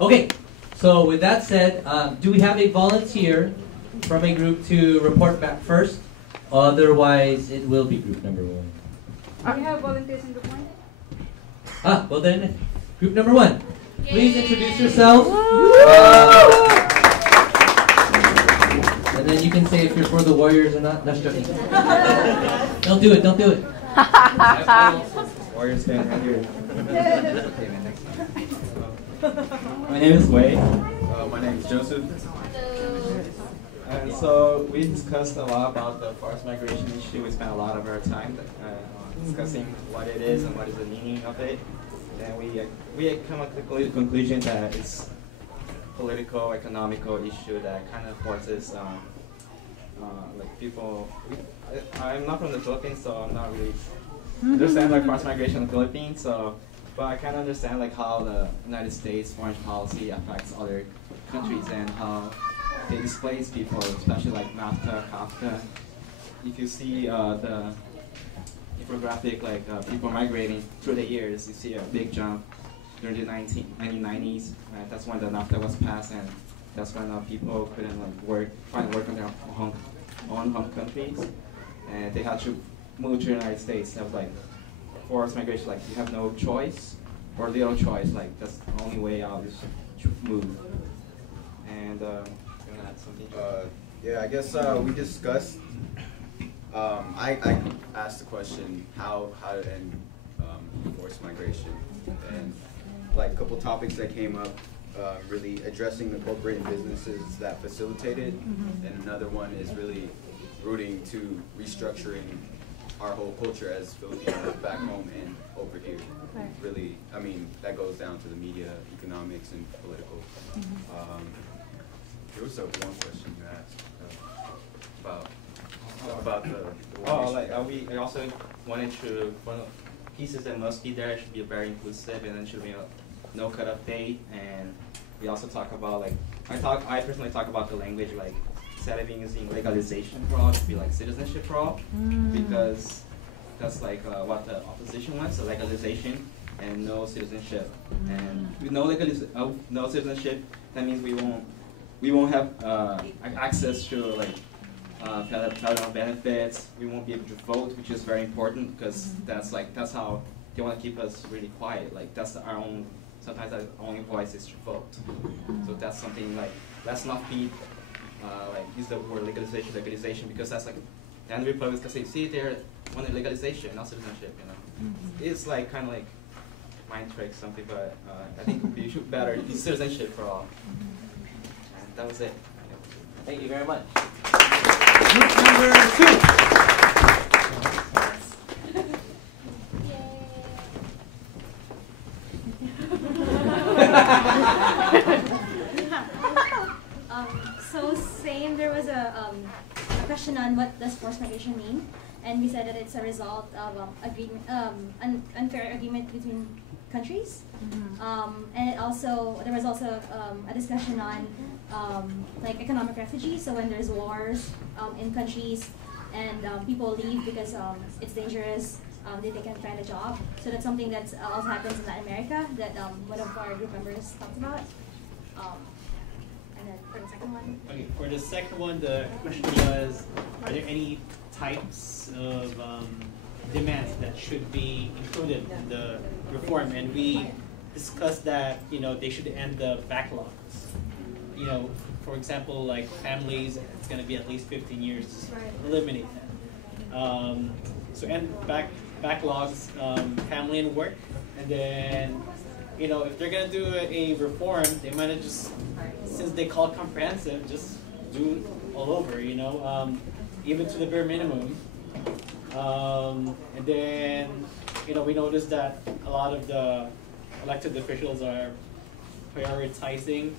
Okay, so with that said, do we have a volunteer from a group to report back first? Otherwise, it will be group number 1. Do we have volunteers in group 1? Well then, group number 1. Please introduce yourselves. And then you can say if you're for the Warriors or not. That's joking. Don't do it, don't do it. Warriors fan right here. My name is Wei. My name is Joseph. And so we discussed a lot about the forced migration issue. We spent a lot of our time discussing what it is and what is the meaning of it. And we come up to the conclusion that it's political, economical issue that kind of forces like people. I'm not from the Philippines, so I'm not really understand like forced migration in the Philippines. So, but I kind of understand like how the United States foreign policy affects other countries and how they displace people, especially like NAFTA, CAFTA. If you see the infographic, like people migrating through the years, you see a big jump during the 1990s. That's when the NAFTA was passed, and that's when people couldn't like find work in their own home countries, and they had to move to the United States. That was like forced migration. Like you have no choice or little choice. Like that's the only way out is to move. And you wanna add something? Yeah, I guess we discussed. I asked the question how to end forced migration, and like a couple topics that came up, really addressing the corporate and businesses that facilitate it, and another one is really rooting to restructuring our whole culture as Filipinos back home and over here. Really, I mean, that goes down to the media, economics, and political. There was one question you asked about the we also wanted to, one of the pieces that must be there should be very inclusive, and then should be no cut-off date. And we also talk about like I personally talk about the language, like instead of using legalization for all, it should be like citizenship for all, because that's like what the opposition wants, so legalization and no citizenship. And with no citizenship, that means we won't have access to like federal benefits. We won't be able to vote, which is very important because that's how they want to keep us really quiet. Like that's our own. Sometimes our only voice is to vote. So that's something like let's not be like use the word legalization because that's like then the Republicans can say, see, they want legalization, not citizenship. You know, it's like kind of like mind trick something, but I think we should better use citizenship for all. And that was it. Thank you very much. Group number 2. So same, there was a question on what does forced migration mean, and we said that it's a result of an unfair agreement between countries, and there was also a discussion on like economic refugees. So when there's wars in countries and people leave because it's dangerous, they can't find a job. So that's something that also happens in Latin America that one of our group members talked about. And then for the second one. Okay, for the second one, the question was, are there any types of demands that should be included in the reform? And we discussed that, they should end the backlogs. For example, like families, it's going to be at least 15 years. Eliminate that. So end backlogs, family and work, and then if they're going to do a reform, they might have just, since they call it comprehensive, just do all over, even to the bare minimum. And then, we noticed that a lot of the elected officials are prioritizing,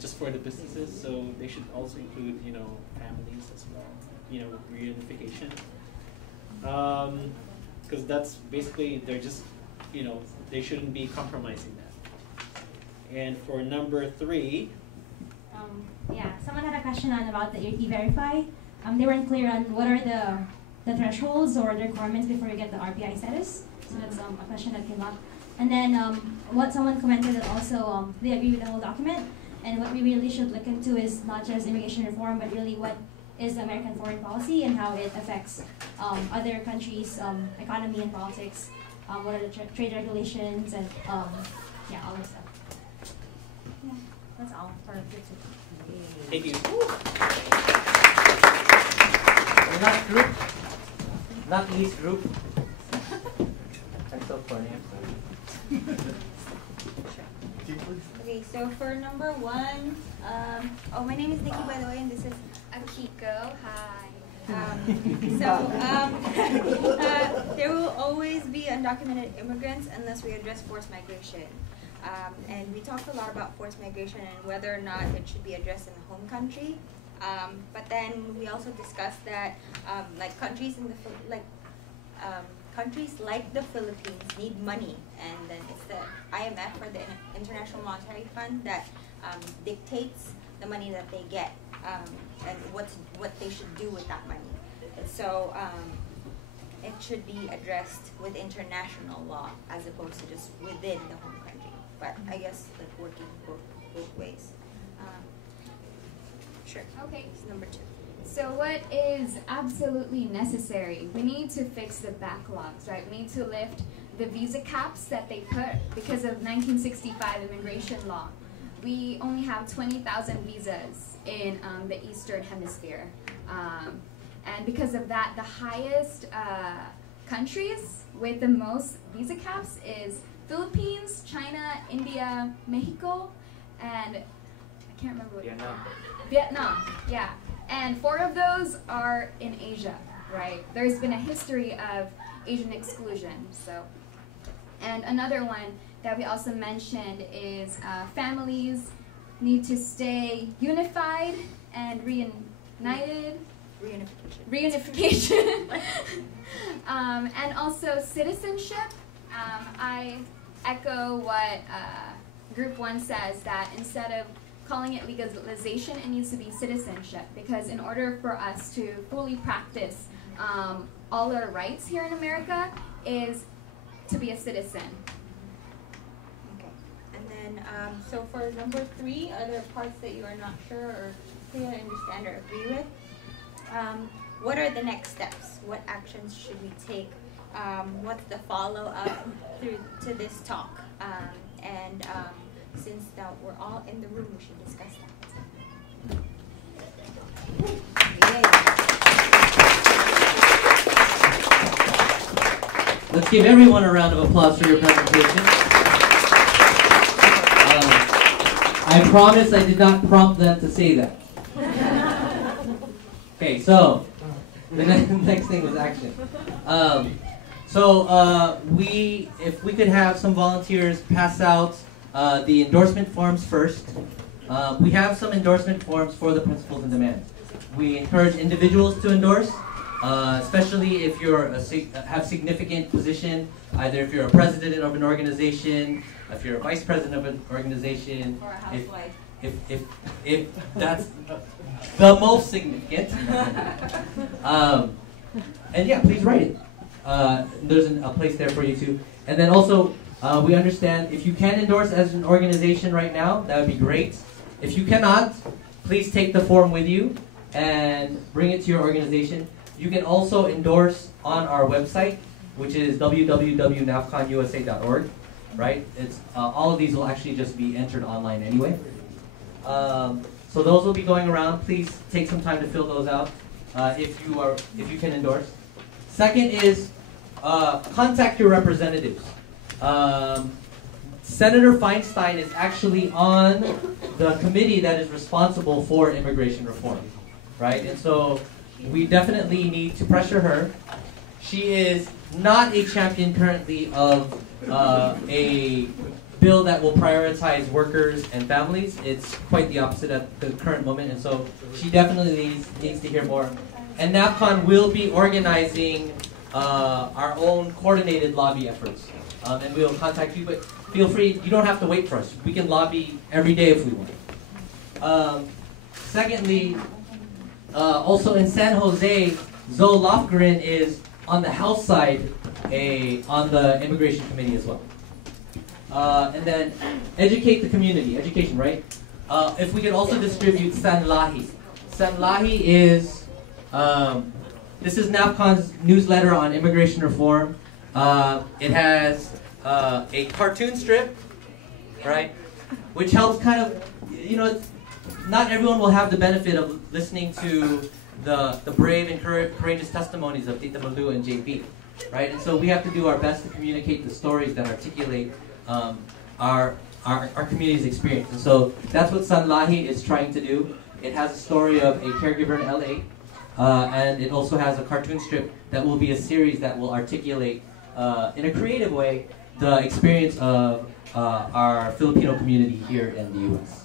just for the businesses, so they should also include, families as well, reunification. Because that's basically, they're just, they shouldn't be compromising that. And for number 3. Yeah, someone had a question about the E-Verify. They weren't clear on what are the thresholds or the requirements before you get the RPI status. So that's a question that came up. And then what someone commented that also they agree with the whole document. And what we really should look into is not just immigration reform, but really what is the American foreign policy and how it affects other countries' economy and politics. What are the trade regulations and yeah, all this stuff. Yeah, that's all for group 2. Thank you. Not group, not least group. That's so funny. Okay, so for number 1, my name is Nikki, by the way, and this is Akiko. Hi. There will always be undocumented immigrants unless we address forced migration. And we talked a lot about forced migration and whether or not it should be addressed in the home country. But then we also discussed that like countries in the countries like the Philippines need money, and then it's the IMF or the International Monetary Fund that dictates the money that they get and what they should do with that money. And so it should be addressed with international law as opposed to just within the home country. But I guess like working both ways. Sure. Okay. It's number 2. So what is absolutely necessary? We need to fix the backlogs, right? We need to lift the visa caps that they put because of 1965 immigration law. We only have 20,000 visas in the Eastern Hemisphere. And because of that, the highest countries with the most visa caps is Philippines, China, India, Mexico, and I can't remember what. Vietnam, yeah. And 4 of those are in Asia, right? There's been a history of Asian exclusion, so. And another one that we also mentioned is families need to stay unified and reunited. Reunification. And also citizenship. I echo what Group 1 says, that instead of calling it legalization, it needs to be citizenship, because in order for us to fully practice all our rights here in America is to be a citizen. Okay. And then, so for number 3, are there parts that you are not sure or clearly understand or agree with? What are the next steps? What actions should we take? What's the follow-up through to this talk? Since now we're all in the room, we should discuss that. Let's give everyone a round of applause for your presentation. I promise I did not prompt them to say that. Okay, so the next thing was action. If we could have some volunteers pass out the endorsement forms first. We have some endorsement forms for the principles and demands. We encourage individuals to endorse, especially if you're have significant position, either if you're a president of an organization, if you're a vice president of an organization, or a housewife. If that's the most significant. And yeah, please write it. There's a place there for you too. And then also, we understand if you can endorse as an organization right now, that would be great. If you cannot, please take the form with you and bring it to your organization. You can also endorse on our website, which is www.nafconusa.org. Right? It's all of these will actually just be entered online anyway. So those will be going around. Please take some time to fill those out if you can endorse. Second is contact your representatives. Senator Feinstein is actually on the committee that is responsible for immigration reform, right? And so we definitely need to pressure her. She is not a champion currently of a bill that will prioritize workers and families. It's quite the opposite at the current moment, and so she definitely needs to hear more. And NAFCON will be organizing our own coordinated lobby efforts. And we'll contact you, but feel free, you don't have to wait for us. We can lobby every day if we want. Secondly, also in San Jose, Zoe Lofgren is on the House side on the Immigration Committee as well. And then educate the community, education, right? If we could also distribute Sanlahi. Sanlahi is, this is NAFCON's newsletter on immigration reform. It has a cartoon strip, right? Which helps kind of, not everyone will have the benefit of listening to the brave and courageous testimonies of Tita Malu and JB, right? And so we have to do our best to communicate the stories that articulate our community's experience. And so that's what Sanlahi is trying to do. It has a story of a caregiver in LA, and it also has a cartoon strip that will be a series that will articulate in a creative way the experience of our Filipino community here in the U.S.